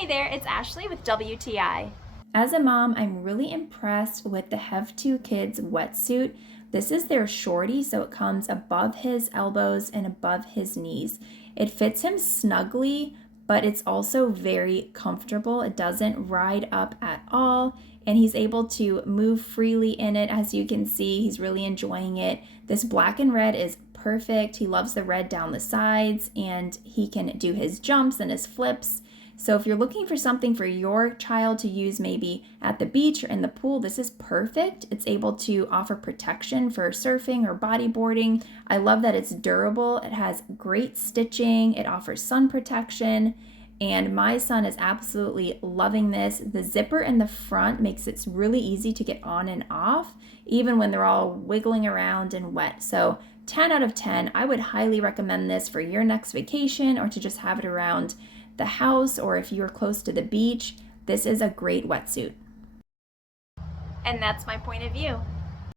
Hey there, it's Ashley with WTI. As a mom, I'm really impressed with the Hevto Kids wetsuit. This is their shorty, so it comes above his elbows and above his knees. It fits him snugly, but it's also very comfortable. It doesn't ride up at all, and he's able to move freely in it. As you can see, he's really enjoying it. This black and red is perfect. He loves the red down the sides, and he can do his jumps and his flips. So if you're looking for something for your child to use maybe at the beach or in the pool, this is perfect. It's able to offer protection for surfing or bodyboarding. I love that it's durable. It has great stitching. It offers sun protection. And my son is absolutely loving this. The zipper in the front makes it really easy to get on and off, even when they're all wiggling around and wet. So 10 out of 10. I would highly recommend this for your next vacation or to just have it around the house, or if you're close to the beach. This is a great wetsuit. And that's my point of view.